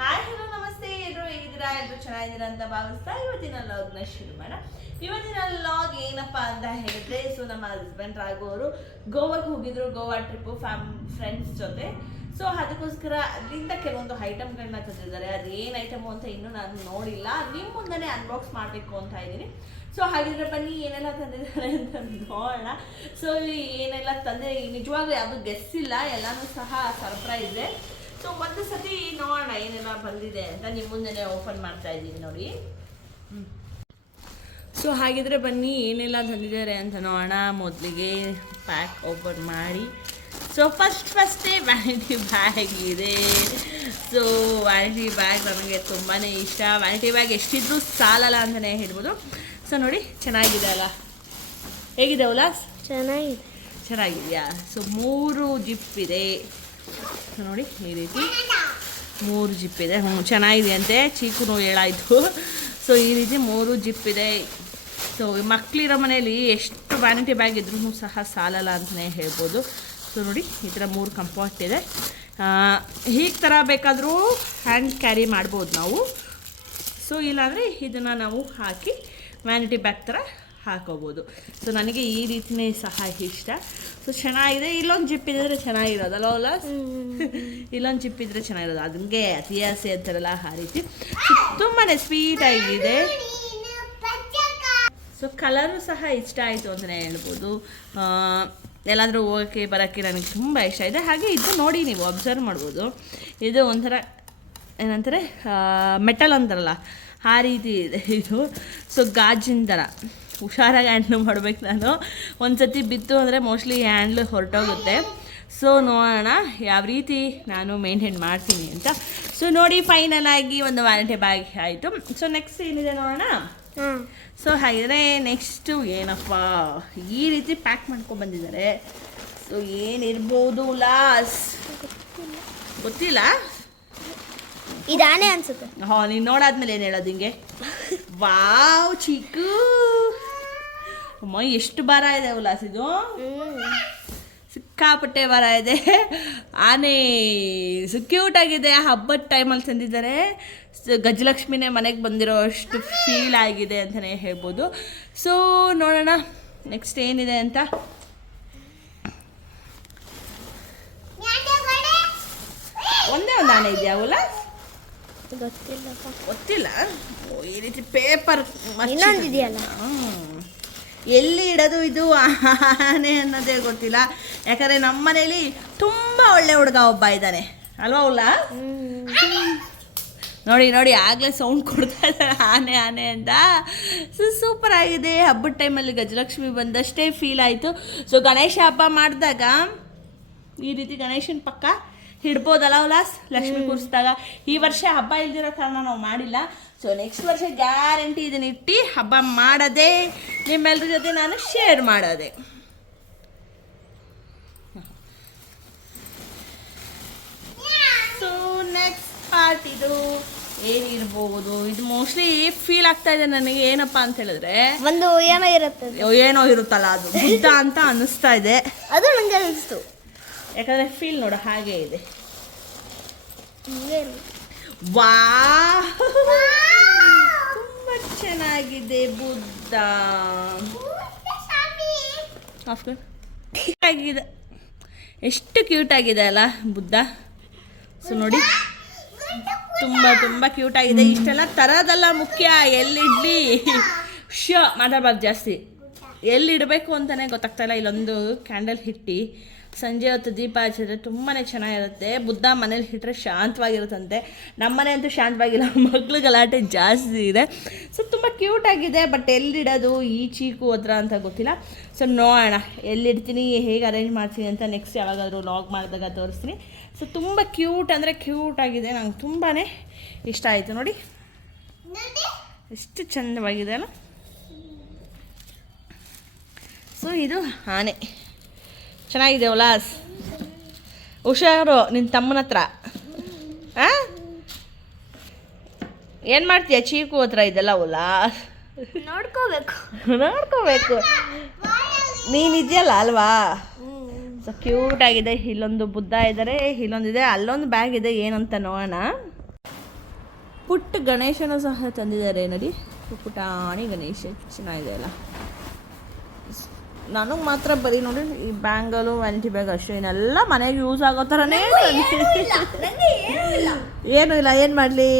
Hi hello ನಮಸ್ತೆ, ಎಲ್ಲರೂ ಹೇಗಿದ್ದೀರಾ? ಎಲ್ಲರೂ ಚೆನ್ನಾಗಿದ್ದೀರಾ ಅಂತ ಭಾವಿಸ್ತಾ ಇವತ್ತಿನ ಲಾಗ್ನ ಶುರು ಮಾಡೋಣ. ಇವತ್ತಿನ ಲಾಗ್ ಏನಪ್ಪಾ ಅಂತ ಹೇಳಿದ್ರೆ, ಸೊ ನಮ್ಮ ಹಸ್ಬೆಂಡ್ ರಾಘು ಅವರು ಗೋವಾಗೆ ಹೋಗಿದ್ರು, ಗೋವಾ ಟ್ರಿಪ್ಪು ಫ್ರೆಂಡ್ಸ್ ಜೊತೆ. ಸೊ ಅದಕ್ಕೋಸ್ಕರ ಅಲ್ಲಿಂದ ಕೆಲವೊಂದು ಐಟಮ್ಗಳನ್ನ ತಂದಿದ್ದಾರೆ. ಅದೇನು ಐಟಮು ಅಂತ ಇನ್ನೂ ನಾನು ನೋಡಿಲ್ಲ, ನಿಮ್ಮ ಮುಂದೆ ಅನ್ಬಾಕ್ಸ್ ಮಾಡಬೇಕು ಅಂತ ಇದ್ದೀನಿ. ಸೊ ಹಾಗಿದ್ರೆ ಬನ್ನಿ ಏನೆಲ್ಲ ತಂದಿದ್ದಾರೆ ಅಂತ ನೋಡೋಣ. ಸೊ ಏನೆಲ್ಲ ತಂದೆ ನಿಜವಾಗ್ಲೂ ಯಾವುದು ಗೆಸ್ ಇಲ್ಲ, ಎಲ್ಲನೂ ಸಹ ಸರ್ಪ್ರೈಸೇ. ಸೊ ಒಂದು ಸತಿ ನೋಡೋಣ ಏನೆಲ್ಲ ಬಂದಿದೆ ಅಂತ ನಿಮ್ಮ ಮುಂದೆ ಓಪನ್ ಮಾಡ್ತಾ ಇದ್ದೀನಿ ನೋಡಿ. ಸೊ ಹಾಗಿದ್ರೆ ಬನ್ನಿ ಏನೆಲ್ಲ ತಂದಿದ್ದಾರೆ ಅಂತ ನೋಡೋಣ. ಮೊದಲಿಗೆ ಪ್ಯಾಕ್ ಓಪನ್ ಮಾಡಿ. ಸೊ ಫಸ್ಟೇ ವ್ಯಾನಿಟಿ ಬ್ಯಾಗ್ ಇದೆ. ಸೊ ವ್ಯಾನಿಟಿ ಬ್ಯಾಗ್ ನನಗೆ ತುಂಬಾ ಇಷ್ಟ. ವ್ಯಾನಿಟಿ ಬ್ಯಾಗ್ ಎಷ್ಟಿದ್ರೂ ಸಾಲಲ್ಲ ಅಂತಲೇ ಹೇಳ್ಬೋದು. ಸೊ ನೋಡಿ ಚೆನ್ನಾಗಿದೆ ಅಲ್ಲ, ಹೇಗಿದೆ ಉಲ್ಲಾಸ್? ಚೆನ್ನಾಗಿದೆಯಾ? ಸೊ 3 ಜಿಪ್ ಇದೆ. ಸೊ ನೋಡಿ ಈ ರೀತಿ 3 ಜಿಪ್ ಇದೆ. ಚೆನ್ನಾಗಿದೆ ಅಂತೆ, ಚೀಕುನು ಹೇಳಾಯಿತು. ಸೊ ಈ ರೀತಿ 3 ಜಿಪ್ ಇದೆ. ಸೊ ಮಕ್ಕಳಿರೋ ಮನೇಲಿ ಎಷ್ಟು ವ್ಯಾನಿಟಿ ಬ್ಯಾಗ್ ಇದ್ರೂ ಸಹ ಸಾಲಲ್ಲ ಅಂತಲೇ ಹೇಳ್ಬೋದು. ಸೊ ನೋಡಿ ಈ ಥರ 3 ಕಂಪಾರ್ಟ್ ಇದೆ. ಹೀಗೆ ಥರ ಬೇಕಾದರೂ ಹ್ಯಾಂಡ್ ಕ್ಯಾರಿ ಮಾಡ್ಬೋದು ನಾವು. ಸೊ ಇಲ್ಲಾಂದರೆ ಇದನ್ನು ನಾವು ಹಾಕಿ ವ್ಯಾನಿಟಿ ಬ್ಯಾಗ್ ಥರ ಹಾಕೋಬೋದು. ಸೊ ನನಗೆ ಈ ರೀತಿಯೇ ಸಹ ಇಷ್ಟ. ಸೊ ಚೆನ್ನಾಗಿದೆ. ಇಲ್ಲೊಂದು ಜಿಪ್ ಇದ್ದರೆ ಚೆನ್ನಾಗಿರೋದಲ್ಲ ಉಲ್ಲಾಸ್? ಇಲ್ಲೊಂದು ಜಿಪ್ ಇದ್ದರೆ ಚೆನ್ನಾಗಿರೋದು. ಅದಕ್ಕೆ ಅತಿ ಆಸೆ ಅಂತಾರಲ್ಲ ಆ ರೀತಿ. ತುಂಬಾ ಸ್ವೀಟಾಗಿದೆ. ಸೊ ಕಲರು ಸಹ ಇಷ್ಟ ಆಯಿತು ಅಂತಲೇ ಹೇಳ್ಬೋದು. ಎಲ್ಲಾದರೂ ಹೋಗೋಕ್ಕೆ ಬರೋಕ್ಕೆ ನನಗೆ ತುಂಬ ಇಷ್ಟ ಇದೆ. ಹಾಗೆ ಇದು ನೋಡಿ, ನೀವು ಅಬ್ಸರ್ವ್ ಮಾಡ್ಬೋದು, ಇದು ಒಂಥರ ಏನಂತಾರೆ ಮೆಟಲ್ ಅಂತಾರಲ್ಲ ಆ ರೀತಿ ಇದೆ ಇದು. ಸೊ ಗಾಜಿನ ಥರ ಹುಷಾರಾಗಿ ಹ್ಯಾಂಡ್ಲು ಮಾಡ್ಬೇಕು ನಾನು. ಒಂದು ಸತಿ ಬಿತ್ತು ಅಂದರೆ ಮೋಸ್ಟ್ಲಿ ಹ್ಯಾಂಡ್ಲು ಹೊರಟೋಗುತ್ತೆ. ಸೊ ನೋಡೋಣ ಯಾವ ರೀತಿ ನಾನು ಮೇಂಟೈನ್ ಮಾಡ್ತೀನಿ ಅಂತ. ಸೊ ನೋಡಿ ಫೈನಲ್ ಆಗಿ ಒಂದು ವ್ಯಾನಿಟಿ ಬ್ಯಾಗ್ ಆಯಿತು. ಸೊ ನೆಕ್ಸ್ಟ್ ಏನಿದೆ ನೋಡೋಣ. ಸೊ ಹಾಗಿದ್ರೆ ನೆಕ್ಸ್ಟು ಏನಪ್ಪ ಈ ರೀತಿ ಪ್ಯಾಕ್ ಮಾಡ್ಕೊಂಡು ಬಂದಿದ್ದಾರೆ. ಸೊ ಏನಿರ್ಬೋದು ಲಾಸ್ ಗೊತ್ತಿಲ್ಲ. ಇದಾನೆ ಅನ್ಸುತ್ತೆ. ನೀನು ನೋಡಾದ್ಮೇಲೆ ಏನು ಹೇಳೋದು ಹಿಂಗೆ? ವಾವ್ ಚಿಕ್ಕು ಅಮ್ಮ, ಎಷ್ಟು ಭಾರ ಇದೆ ಉಲ್ಲಾಸ್ ಇದು? ಸಿಕ್ಕಾಪಟ್ಟೆ ಭಾರ ಇದೆ. ಆನೆ ಕ್ಯೂಟಾಗಿದೆ. ಹಬ್ಬದ ಟೈಮಲ್ಲಿ ತಂದಿದ್ದಾರೆ. ಗಜಲಕ್ಷ್ಮಿನೇ ಮನೆಗೆ ಬಂದಿರೋ ಅಷ್ಟು ಫೀಲ್ ಆಗಿದೆ ಅಂತಲೇ ಹೇಳ್ಬೋದು. ಸೊ ನೋಡೋಣ ನೆಕ್ಸ್ಟ್ ಏನಿದೆ ಅಂತ. ಒಂದೇ ಒಂದು ಆನೆ ಇದೆಯಾ ಉಲ್ಲಾಸ್? ಗೊತ್ತಿಲ್ಲ. ಈ ರೀತಿ ಪೇಪರ್ ಇನ್ನೊಂದಿದೆಯಲ್ಲ, ಎಲ್ಲಿ ಇಡೋದು ಇದು ಆನೆ ಅನ್ನೋದೇ ಗೊತ್ತಿಲ್ಲ. ಯಾಕಂದರೆ ನಮ್ಮ ಮನೇಲಿ ತುಂಬ ಒಳ್ಳೆ ಹುಡುಗ ಒಬ್ಬ ಇದ್ದಾನೆ ಅಲ್ವಾ ಉಲ್ಲಾ? ನೋಡಿ ನೋಡಿ ಆಗಲೇ ಸೌಂಡ್ ಕೊಡ್ತಾ ಇದ್ದಾರೆ ಆನೆ ಆನೆ ಅಂತ. ಸೊ ಸೂಪರ್ ಆಗಿದೆ. ಹಬ್ಬದ ಟೈಮಲ್ಲಿ ಗಜಲಕ್ಷ್ಮಿ ಬಂದಷ್ಟೇ ಫೀಲ್ ಆಯಿತು. ಸೊ ಗಣೇಶ ಹಬ್ಬ ಮಾಡಿದಾಗ ಈ ರೀತಿ ಗಣೇಶನ ಪಕ್ಕ ಹಿಡ್ಬೋದಲ್ಲ ಉಲ್ಲಾಸ್, ಲಕ್ಷ್ಮಿ ಕೂರಿಸಿದಾಗ. ಈ ವರ್ಷ ಹಬ್ಬ ಇಲ್ದಿರೋ ಕಾರಣ ನಾವು ಮಾಡಿಲ್ಲ. ಸೊ ನೆಕ್ಸ್ಟ್ ವರ್ಷ ಗ್ಯಾರಂಟಿ ಇದನ್ನ ಇಟ್ಟು ಹಬ್ಬ ಮಾಡೋದೇ, ನಿಮ್ಮೆಲ್ಲರ ಜೊತೆ ನಾನು ಶೇರ್ ಮಾಡೋದೆ. ಸೊ ನೆಕ್ಸ್ಟ್ ಪಾರ್ಟ್ ಇದು ಏನಿರ್ಬೋದು? ಇದು ಮೋಸ್ಟ್ಲಿ ಫೀಲ್ ಆಗ್ತಾ ಇದೆ ನನಗೆ. ಏನಪ್ಪ ಅಂತ ಹೇಳಿದ್ರೆ ಒಂದು ಏನೋ ಇರುತ್ತಲ್ಲ, ಅದು ಬುದ್ಧ ಅಂತ ಅನ್ನಿಸ್ತಾ ಇದೆ. ಅದು ನನಗೆ ಅನಿಸ್ತು. ಯಾಕಂದರೆ ಫೀಲ್ ನೋಡು ಹಾಗೆ ಇದೆ. ವಾ ತುಂಬ ಚೆನ್ನಾಗಿದೆ ಬುದ್ಧ. ಆಗಿದೆ, ಎಷ್ಟು ಕ್ಯೂಟ್ ಆಗಿದೆ ಅಲ್ಲ ಬುದ್ಧ. ಸೊ ನೋಡಿ ತುಂಬ ತುಂಬ ಕ್ಯೂಟ್ ಆಗಿದೆ. ಇಷ್ಟೆಲ್ಲ ತರೋದೆಲ್ಲ ಮುಖ್ಯ, ಎಲ್ಲಿಡ್ಲಿ ಮಾತಾಡಬಾರ್ದು ಜಾಸ್ತಿ. ಎಲ್ಲಿಡಬೇಕು ಅಂತಲೇ ಗೊತ್ತಾಗ್ತಾ ಇಲ್ಲ. ಇಲ್ಲೊಂದು ಕ್ಯಾಂಡಲ್ ಇಟ್ಟು ಸಂಜೆ ಹೊತ್ತು ದೀಪ ಹಚ್ಚಿದ್ರೆ ತುಂಬಾ ಚೆನ್ನಾಗಿರುತ್ತೆ. ಬುದ್ಧ ಮನೇಲಿ ಇಟ್ಟರೆ ಶಾಂತವಾಗಿರುತ್ತಂತೆ. ನಮ್ಮ ಮನೆ ಅಂತೂ ಶಾಂತವಾಗಿಲ್ಲ, ಮಕ್ಳು ಗಲಾಟೆ ಜಾಸ್ತಿ ಇದೆ. ಸೊ ತುಂಬ ಕ್ಯೂಟಾಗಿದೆ. ಬಟ್ ಎಲ್ಲಿಡೋದು ಈ ಚೀಕು ಹತ್ರ ಅಂತ ಗೊತ್ತಿಲ್ಲ. ಸೊ ನೋಡೋಣ ಎಲ್ಲಿಡ್ತೀನಿ, ಹೇಗೆ ಅರೇಂಜ್ ಮಾಡ್ತೀನಿ ಅಂತ ನೆಕ್ಸ್ಟ್ ಯಾವಾಗಾದರೂ ಲಾಗ್ ಮಾಡಿದಾಗ ತೋರಿಸ್ತೀನಿ. ಸೊ ತುಂಬ ಕ್ಯೂಟ್ ಅಂದರೆ ಕ್ಯೂಟ್ ಆಗಿದೆ. ನಂಗೆ ತುಂಬಾ ಇಷ್ಟ ಆಯಿತು. ನೋಡಿ ಎಷ್ಟು ಚಂದವಾಗಿದೆ ಅಲ್ಲ. ಸೊ ಇದು ಆನೆ ಚೆನ್ನಾಗಿದೆ ಉಲ್ಲಾಸ್. ಹುಷಾರು ನಿನ್ನ ತಮ್ಮನ ಹತ್ರ. ಏನು ಮಾಡ್ತೀಯ ಚೀಕು ಹತ್ರ ಇದೆಲ್ಲ ಉಲ್ಲಾಸ್? ನೋಡ್ಕೋಬೇಕು. ನೀನಿದೆಯಲ್ಲ ಅಲ್ವಾ? ಸೊ ಕ್ಯೂಟ್ ಆಗಿದೆ. ಇಲ್ಲೊಂದು ಬುದ್ಧ ಇದ್ದಾರೆ, ಇಲ್ಲೊಂದಿದೆ, ಅಲ್ಲೊಂದು ಬ್ಯಾಗ್ ಇದೆ. ಏನಂತ ನೋಡೋಣ. ಪುಟ್ಟ ಗಣೇಶನೂ ಸಹ ತಂದಿದ್ದಾರೆ ನೋಡಿ. ಪುಟಾಣಿ ಗಣೇಶ ಚೆನ್ನಾಗಿದೆ ಅಲ್ಲ. ನನಗೆ ಮಾತ್ರ ಬರೀ ನೋಡಿ ಈ ಬ್ಯಾಂಗಲು ವ್ಯಾನಿಟಿ ಬ್ಯಾಗ್ ಅಷ್ಟೇ, ಇನ್ನೆಲ್ಲ ಮನೆಗೆ ಯೂಸ್ ಆಗೋ ಥರನೇ. ಏನೂ ಇಲ್ಲ, ಏನು ಮಾಡಲಿ.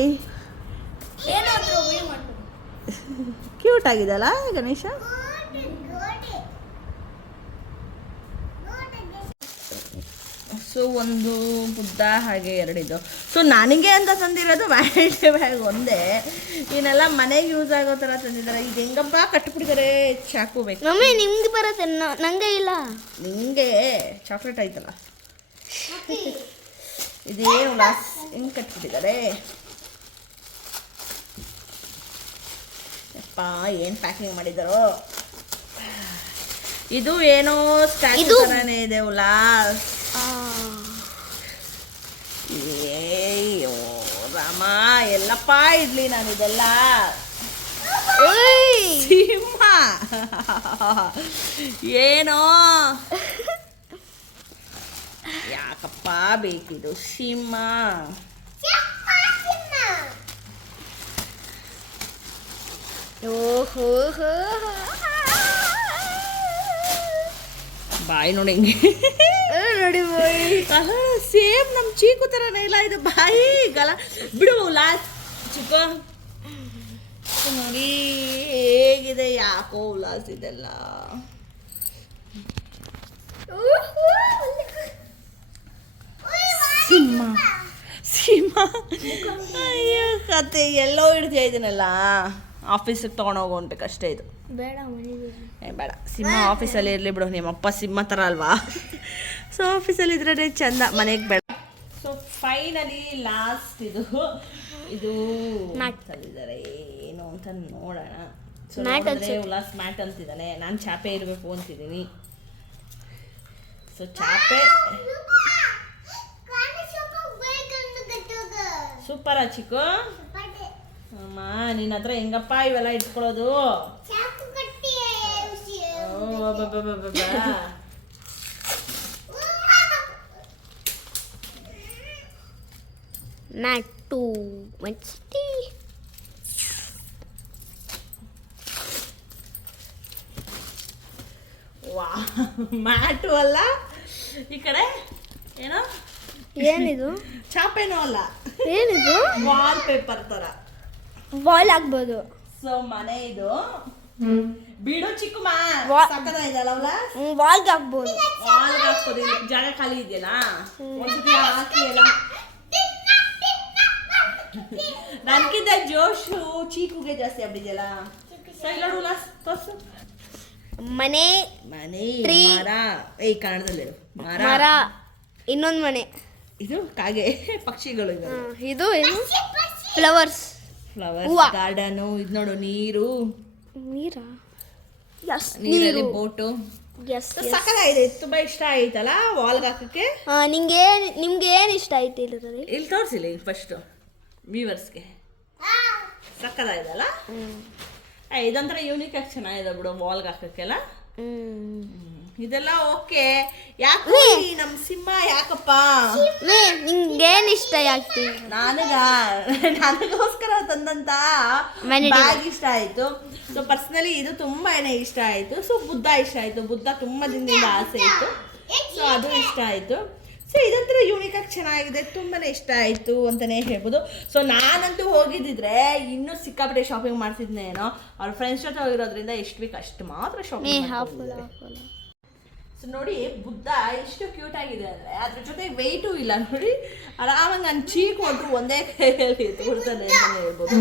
ಕ್ಯೂಟ್ ಆಗಿದೆ ಅಲ್ಲ ಗಣೇಶ. ಸೊ ಒಂದು ಬುದ್ಧ ಹಾಗೆ ಎರಡಿದ್ದು. ಸೊ ನನಗೆ ಅಂತ ತಂದಿರೋದು ವ್ಯಾನಿಟಿ ಬ್ಯಾಗ್ ಒಂದೇ, ಇನ್ನೆಲ್ಲ ಮನೆಗೆ ಯೂಸ್ ಆಗೋ ಥರ ತಂದಿದ್ದಾರೆ. ಈಗ ಹೆಂಗಪ್ಪ ಕಟ್ಬಿಟ್ಟಿದ್ದಾರೆ, ಚಾಕು ಬೇಕು. ಮಮ್ಮಿ ನಿಮ್ಗೆ ಬರುತ್ತೆ, ನಂಗೆ ಇಲ್ಲ. ನಿಂಗೆ ಚಾಕ್ಲೇಟ್ ಆಯ್ತಲ್ಲ, ಇದೇನು ಲಾಸ್ ಹೆಂಗೆ ಕಟ್ಬಿಟ್ಟಿದ್ದಾರೆ ಯಪ್ಪ, ಏನು ಪ್ಯಾಕಿಂಗ್ ಮಾಡಿದ್ದಾರೋ. ಇದು ಏನೋ ಸ್ಟ್ಯಾಚು ಥರನೇ ಇದೆ ಉಲ್ಲಾಸ್. ಏಯ್ಯೋ ರಾಮ, ಎಲ್ಲಪ್ಪ ಇಡ್ಲಿ ನಾನು ಇದೆಲ್ಲ. ಸಿಂಹ ಏನೋ ಯಾಕಪ್ಪ ಬೇಕಿದು ಸಿಂಹ. ಓಹೋ ಬಾಯಿ ನೋಡಿ ಹೆಂಗೆ ನೋಡಿ ಬಾಯಿ, ಸೇಮ್ ನಮ್ಮ ಚೀಕು ಥರನೇ ಇಲ್ಲ ಇದು ಬಾಯಿ ಗಲ. ಬಿಡು ಉಲ್ಲಾಸ್ ಚಿಕ್ಕ ನೋಡಿ ಹೇಗಿದೆ, ಯಾಕೋ ಉಲ್ಲಾಸ್ ಇದೆಲ್ಲ. ಸಿಂಹ ಸಿಂಹ ಅಯ್ಯೋ ಕತೆ, ಎಲ್ಲೋ ಹಿಡ್ತಾ ಇದ್ದೀನಲ್ಲ, ಆಫೀಸಿಗೆ ತೊಗೊಂಡೋಗು ಅನ್ಬೇಕಷ್ಟೇ ಇದು. ಬೇಡ ಬೇಡ, ಸಿಂಹ ಆಫೀಸಲ್ಲಿ ಇರಲಿ ಬಿಡು, ನಿಮ್ಮಪ್ಪ ಸಿಂಹ ಥರ ಅಲ್ವಾ. ಸೊ ಆಫೀಸಲ್ಲಿ ಇದ್ರೆ ಚಂದ, ಮನೆಗೆ ಬೇಡ. ಸೊ ಫೈನಲಿ ಲಾಸ್ಟ್ ಇದು ತಂದಿದ್ದಾರೆ, ಏನು ಅಂತ ನೋಡೋಣ. ಸೊ ಉಲ್ಲಾಸ್ ಮ್ಯಾಟ್ ಅಂತಿದ್ದಾನೆ, ನಾನು ಚಾಪೆ ಇರಬೇಕು ಅಂತಿದ್ದೀನಿ. ಸೊ ಚಾಪೆ ಸೂಪರಾ ಚಿಕ್ಕು. ಅಮ್ಮ ನಿನ್ನ ಹತ್ರ ಹೆಂಗಪ್ಪ ಇವೆಲ್ಲ ಇಟ್ಕೊಳ್ಳೋದು. ಮ್ಯಾಟು ಮಚ್ಚಿ ವಾ, ಮ್ಯಾಟು ಅಲ್ಲ ಈ ಕಡೆ ಏನೋ, ಏನಿದು? ಚಾಪೇನೂ ಅಲ್ಲ, ಏನಿದು? ವಾಲ್ ಪೇಪರ್ ತರ ವಾಲ್ ಆಗ್ಬೋದು. ಸೊ ಮನೆ ಇದು ಬಿಡು ಚಿಕ್ಕ ಇದಲ್ಲ, ವಾಲ್ಗೆ ಆಗ್ಬೋದು. ವಾಲ್ಗೆ ಹಾಕ್ಬೋದು, ಜಾಗ ಖಾಲಿ ಇದೆಯಲ್ಲ, ಒಂದ್ಸತಿ ಹಾಕಿ ಎಲ್ಲ. ನನ್ಕಿಂತ ಜೋಶು ಚೀಕುಗೆ ಜಾಸ್ತಿ ಆಗ್ಬಿದೆಯಲ್ಲ. ತೋರ್ಸು. ಮನೆ, ಮನೆ, ಟ್ರೀ, ಮರ, ಈ ಕಾರಣದಲ್ಲಿ ಮರ, ಇನ್ನೊಂದು ಮನೆ, ಇದು ಕಾಗೆ, ಪಕ್ಷಿಗಳು, ಇದು ಏನು ಫ್ಲವರ್ಸ್, ಗಾರ್ಡನು, ಇದು ನೋಡು ನೀರು, ನೀರಲ್ಲಿ ಬೋಟು. ಸಕ್ಕತ್ತಾಗಿದೆ, ತುಂಬಾ ಇಷ್ಟ ಆಯ್ತಲ್ಲ ವಾಲ್ಗೆ ಹಾಕಕ್ಕೆ. ನಿಮ್ಗೆ ಏನು ಇಷ್ಟ ಆಯ್ತು ಇಲ್ಲಿ ತೋರಿಸಿಲ್ಲ ಈಗ ಫಸ್ಟ್ ವ್ಯೂವರ್ಸ್ಗೆ. ಸಕ್ಕತ್ತಾಯ್ತಲ್ಲ, ಇದೊಂಥರ ಯೂನಿಕ್ ಆಗಿ ಚೆನ್ನಾಗಿದೆ ಬಿಡು ವಾಲ್ಗೆ ಹಾಕಕ್ಕೆಲ್ಲ. ಇದೆಲ್ಲ ಓಕೆ. ಯಾಕೆ ನಮ್ಮ ಸಿಂಹ ಯಾಕಪ್ಪ ನಿಂಗೇನು ಇಷ್ಟ ಆಗ್ತಿ? ನನಗೋಸ್ಕರ ತಂದಂತ ಬ್ಯಾಗ್ ಇಷ್ಟ ಆಯ್ತು. ಸೊ ಪರ್ಸನಲಿ ಇದು ತುಂಬಾನೇ ಇಷ್ಟ ಆಯ್ತು. ಸೊ ಬುದ್ಧ ಇಷ್ಟ ಆಯ್ತು, ಬುದ್ಧ ತುಂಬಾ ದಿನದಿಂದ ಆಸೆ ಇತ್ತು, ಸೊ ಅದು ಇಷ್ಟ ಆಯ್ತು. ಸೊ ಇದೊಂಥರ ಯೂನಿಕ್ ಆಗಿ ಚೆನ್ನಾಗಿದೆ, ತುಂಬಾನೇ ಇಷ್ಟ ಆಯ್ತು ಅಂತಾನೆ ಹೇಳ್ಬೋದು. ಸೊ ನಾನಂತೂ ಹೋಗಿದ್ದಿದ್ರೆ ಇನ್ನೂ ಸಿಕ್ಕಾಪಟ್ಟೆ ಶಾಪಿಂಗ್ ಮಾಡ್ತಿದ್ನೇನೋ. ಅವ್ರ ಫ್ರೆಂಡ್ಸ್ ಜೊತೆ ಹೋಗಿರೋದ್ರಿಂದ ಎಷ್ಟು ಬೇಕು ಅಷ್ಟು ಮಾತ್ರ ಶಾಪಿಂಗ್. ಸೊ ನೋಡಿ ಬುದ್ಧ ಎಷ್ಟು ಕ್ಯೂಟ್ ಆಗಿದೆ ಅಂದರೆ ಅದ್ರ ಜೊತೆ ವೆಯ್ಟು ಇಲ್ಲ ನೋಡಿ, ಆರಾಮಾಗಿ ನಾನು ಚೀಕ್ ಕೊಟ್ಟರು ಒಂದೇ ಕೈಯಲ್ಲಿ ಎತ್ಕೊಡ್ತಾನೆ ಅಂತಲೇ ಹೇಳ್ಬೋದು.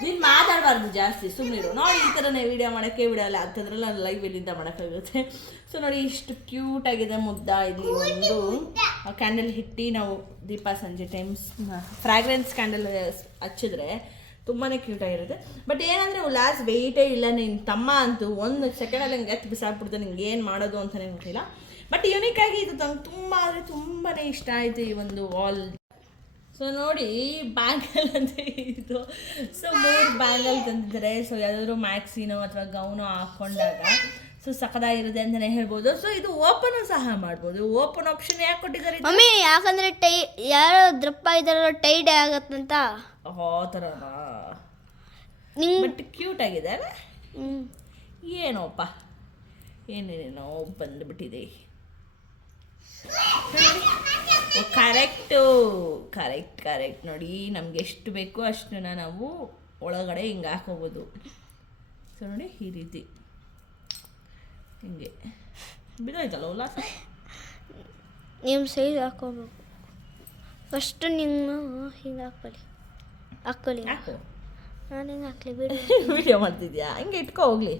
ನೀನು ಮಾತಾಡಬಾರ್ದು ಜಾಸ್ತಿ, ಸುಮ್ಮನಿರು. ನೋಡಿ ಈ ಥರನೇ ವೀಡಿಯೋ ಮಾಡೋಕ್ಕೆ ಬಿಡಲ್ಲ ಅಂತಂದ್ರಲ್ಲ, ನಾನು ಲೈವ್ ಇಲ್ಲಿಂದ ಮಾಡೋಕ್ಕಾಗುತ್ತೆ. ಸೊ ನೋಡಿ ಇಷ್ಟು ಕ್ಯೂಟಾಗಿದೆ ಮುದ್ದ. ಇಲ್ಲಿ ಒಂದು ಕ್ಯಾಂಡಲ್ ಇಟ್ಟು ನಾವು ದೀಪ ಸಂಜೆ ಟೈಮ್ಸ್ ಫ್ರಾಗ್ರೆನ್ಸ್ ಕ್ಯಾಂಡಲ್ ಹಚ್ಚಿದ್ರೆ ತುಂಬಾ ಕ್ಯೂಟಾಗಿರುತ್ತೆ. ಬಟ್ ಏನಂದರೆ ಉಲ್ಲಾಸ್ ವೆಯ್ಟೇ ಇಲ್ಲ. ನಿನ್ನ ತಮ್ಮ ಅಂತೂ ಒಂದು ಸೆಕೆಂಡಲ್ಲಿ ಹಂಗೆ ಎತ್ತು ಬಿಸಾಕ್ಬಿಡ್ತು, ನಿಂಗೆ ಏನು ಮಾಡೋದು ಅಂತಲೇ ಗೊತ್ತಿಲ್ಲ. ಬಟ್ ಯೂನಿಕಾಗಿ ಇದು ನಂಗೆ ತುಂಬ ಅಂದರೆ ತುಂಬಾ ಇಷ್ಟ ಆಯಿತು ಈ ಒಂದು ವಾಲ್. ಸೊ ನೋಡಿ ಬ್ಯಾಂಗಲ್ ಅಂತ ಇದು. ಸೊ 3 ಬ್ಯಾಂಗಲ್ ತಂದಿದ್ದಾರೆ. ಸೊ ಯಾವುದಾದ್ರು ಮ್ಯಾಕ್ಸಿನೋ ಅಥವಾ ಗೌನೋ ಹಾಕ್ಕೊಂಡಾಗ ಸೊ ಸಖತ್ತಾಗಿರುತ್ತೆ ಅಂತಲೇ ಹೇಳ್ಬೋದು. ಸೊ ಇದು ಓಪನು ಸಹ ಮಾಡ್ಬೋದು. ಓಪನ್ ಆಪ್ಷನ್ ಯಾಕೆ ಕೊಟ್ಟಿದ್ದಾರೆ ಮಮ್ಮಿ? ಯಾಕಂದರೆ ಯಾರೋ ದಪ್ಪ ಇದ್ದಾರೋ ಟೈಟ್ ಆಗತ್ತಂತ. ಆ ಥರನಾ? ನಿಂಗೆ ಬಟ್ ಕ್ಯೂಟ್ ಆಗಿದೆ ಅಲ್ಲ? ಹ್ಞೂ ಏನೋಪ್ಪ ಏನೇನೋ ಬಂದುಬಿಟ್ಟಿದೆ. ಕರೆಕ್ಟು, ಕರೆಕ್ಟ್ ನೋಡಿ, ನಮ್ಗೆ ಎಷ್ಟು ಬೇಕೋ ಅಷ್ಟನ್ನ ನಾವು ಒಳಗಡೆ ಹಿಂಗೆ ಹಾಕೋಬೋದು. ಸೊ ನೋಡಿ ಈ ರೀತಿ ಹಿಂಗೆ ಬಿದ್ದೋಯ್ತಲ್ಲ ಉಲ್ಲಾಸ. ನೀವು ಸೈಜ್ ಹಾಕೋಬೇಕು. ಫಸ್ಟು ನಿಮ್ಮ ಹಿಂಗೆ ಹಾಕ್ಕೊಳ್ಳಿ ಹಾಕು. ನಾನು ಹಿಂಗೆ ಹಾಕ್ಲಿ ಬಿಡಿ. ವಿಡಿಯೋ ಮಾಡ್ತಿದ್ಯಾ? ಹಿಂಗೆ ಇಟ್ಕೋ ಹೋಗ್ಲಿ.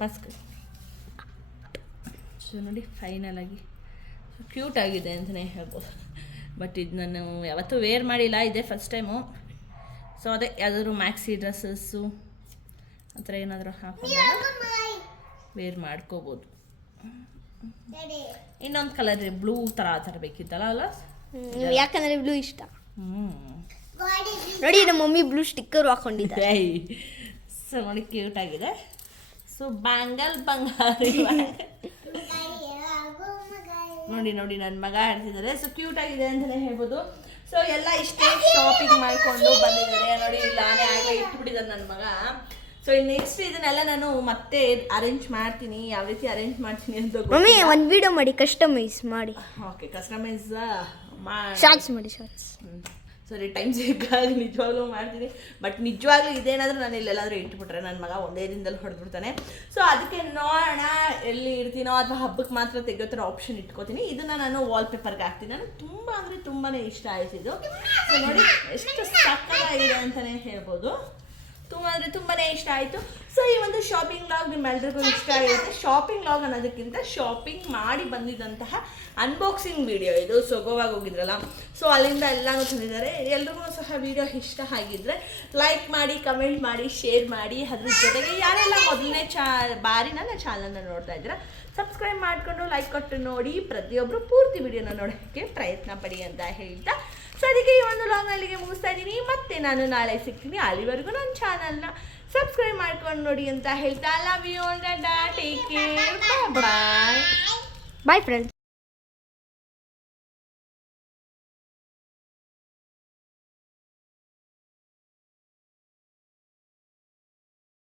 ಪಸ್ಕ್. ಸೊ ನೋಡಿ ಫೈನಲ್ ಆಗಿ ಕ್ಯೂಟ್ ಆಗಿದೆ ಅಂತಲೇ ಹೇಳ್ಬೋದು. ಬಟ್ ಇದು ನಾನು ಯಾವತ್ತೂ ವೇರ್ ಮಾಡಿಲ್ಲ, ಇದೇ ಫಸ್ಟ್ ಟೈಮು. ಸೊ ಅದೇ ಯಾವ್ದಾದ್ರು ಮ್ಯಾಕ್ಸಿ ಡ್ರೆಸ್ಸಸ್ಸು ಆ ಥರ ಏನಾದರೂ ಹಾಕೊಂಡು ವೇರ್ ಮಾಡ್ಕೋಬೋದು. ಇನ್ನೊಂದು ಕಲರ್ ಬ್ಲೂ ಥರ ಆ ಥರ ಬೇಕಿತ್ತಲ್ಲ ಅಲ್ಲ? ಯಾಕಂದರೆ ಬ್ಲೂ ಇಷ್ಟ. ನೋಡಿ ನಮ್ಮ ಮಮ್ಮಿ ಬ್ಲೂ ಸ್ಟಿಕ್ಕರ್ ಹಾಕೊಂಡಿದ್ದಾರೆ. ಸೊ ನೋಡಿ ಕ್ಯೂಟ್ ಆಗಿದೆ. ಸೊ ಬ್ಯಾಂಗಲ್ ಬಂಗಾರಿ ನೋಡಿ ನನ್ನ ಮಗ ಆಡ್ತಿದ್ದಾರೆ. ಸೊ ಕ್ಯೂಟ್ ಆಗಿದೆ ಅಂತಲೇ ಹೇಳ್ಬೋದು. ಸೊ ಎಲ್ಲ ಇಷ್ಟೇ ಶಾಪಿಂಗ್ ಮಾಡಿಕೊಂಡು ಬಂದಿದ್ದಾರೆ. ನೋಡಿ ನಾನೇ ಆಗಲೇ ಇಟ್ಬಿಟ್ಟಿದ್ದಾರೆ ನನ್ನ ಮಗ. ಸೊ ನೆಕ್ಸ್ಟ್ ಇದನ್ನೆಲ್ಲ ನಾನು ಮತ್ತೆ ಅರೇಂಜ್ ಮಾಡ್ತೀನಿ. ಯಾವ ರೀತಿ ಅರೇಂಜ್ ಮಾಡ್ತೀನಿ ಅಂತ ಮಮ್ಮಿ ಒಂದು ವಿಡಿಯೋ ಮಾಡಿ ಕಸ್ಟಮೈಸ್ ಮಾಡಿ. ಓಕೆ, ಕಸ್ಟಮೈಸ್ ಶಾರ್ಟ್ಸ್ ಮಾಡಿ ಶಾರ್ಟ್ಸ್. ಸರಿ, ಟೈಮ್ ಸಿಕ್ಕಾಗಿ ನಿಜವಾಗ್ಲೂ ಮಾಡ್ತೀನಿ. ಬಟ್ ನಿಜವಾಗ್ಲೂ ಇದೇನಾದರೂ ನಾನು ಇಲ್ಲೆಲ್ಲಾದರೂ ಇಟ್ಬಿಟ್ರೆ ನನ್ನ ಮಗ ಒಂದೇ ದಿನದಲ್ಲಿ ಹೊಡೆದ್ಬಿಡ್ತಾನೆ. ಸೊ ಅದಕ್ಕೆ ನೋಡೋಣ ಎಲ್ಲಿ ಇಡ್ತೀನೋ ಅಥವಾ ಹಬ್ಬಕ್ಕೆ ಮಾತ್ರ ತೆಗೆಯೋ ಥರ ಆಪ್ಷನ್ ಇಟ್ಕೋತೀನಿ. ಇದನ್ನು ನಾನು ವಾಲ್ಪೇಪರ್ಗೆ ಹಾಕ್ತೀನಿ. ನನಗೆ ತುಂಬ ಅಂದರೆ ತುಂಬಾ ಇಷ್ಟ ಆಯ್ತು ಇದು. ಸೊ ನೋಡಿ ಎಷ್ಟು ಸಕ್ಕತ್ತಾಗಿದೆ ಅಂತಲೇ ಹೇಳ್ಬೋದು. ತುಂಬ ಅಂದರೆ ತುಂಬಾ ಇಷ್ಟ ಆಯಿತು. ಸೊ ಈ ಒಂದು ಶಾಪಿಂಗ್ ಲಾಗ್ ನಿಮ್ಮೆಲ್ರಿಗೂ ಇಷ್ಟ ಆಗಿರುತ್ತೆ. ಶಾಪಿಂಗ್ ಲಾಗ್ ಅನ್ನೋದಕ್ಕಿಂತ ಶಾಪಿಂಗ್ ಮಾಡಿ ಬಂದಿದ್ದಂತಹ ಅನ್ಬಾಕ್ಸಿಂಗ್ ವಿಡಿಯೋ ಇದು. ಸೊ ಗೋವಾಗ ಹೋಗಿದ್ರಲ್ಲ, ಸೊ ಅಲ್ಲಿಂದ ಎಲ್ಲನೂ ತಂದಿದ್ದಾರೆ. ಎಲ್ರಿಗೂ ಸಹ ವಿಡಿಯೋ ಇಷ್ಟ ಆಗಿದ್ದರೆ ಲೈಕ್ ಮಾಡಿ, ಕಮೆಂಟ್ ಮಾಡಿ, ಶೇರ್ ಮಾಡಿ. ಅದ್ರ ಜೊತೆಗೆ ಯಾರೆಲ್ಲ ಮೊದಲನೇ ಬಾರಿ ನನ್ನ ಚಾನಲ್ನ ನೋಡ್ತಾ ಇದ್ದೀರಾ, ಸಬ್ಸ್ಕ್ರೈಬ್ ಮಾಡಿಕೊಂಡು ಲೈಕ್ ಕೊಟ್ಟು ನೋಡಿ. ಪ್ರತಿಯೊಬ್ಬರು ಪೂರ್ತಿ ವಿಡಿಯೋನ ನೋಡೋಕ್ಕೆ ಪ್ರಯತ್ನ ಪಡಿ ಅಂತ ಹೇಳ್ತಾ, ಸೊ ಅದಕ್ಕೆ ಈ ಒಂದು ಲಾಗ್ ಅಲ್ಲಿಗೆ ಮುಗಿಸ್ತಾ ಇದ್ದೀನಿ. ಮತ್ತೆ ನಾನು ನಾಳೆ ಸಿಗ್ತೀನಿ. ಅಲ್ಲಿವರೆಗೂ ನನ್ನ ಚಾನಲ್ನ ಸಬ್ಸ್ಕ್ರೈಬ್ ಮಾಡ್ಕೊಂಡು ನೋಡಿ ಅಂತ ಹೇಳ್ತಾ, love you all, take care, bye bye friends.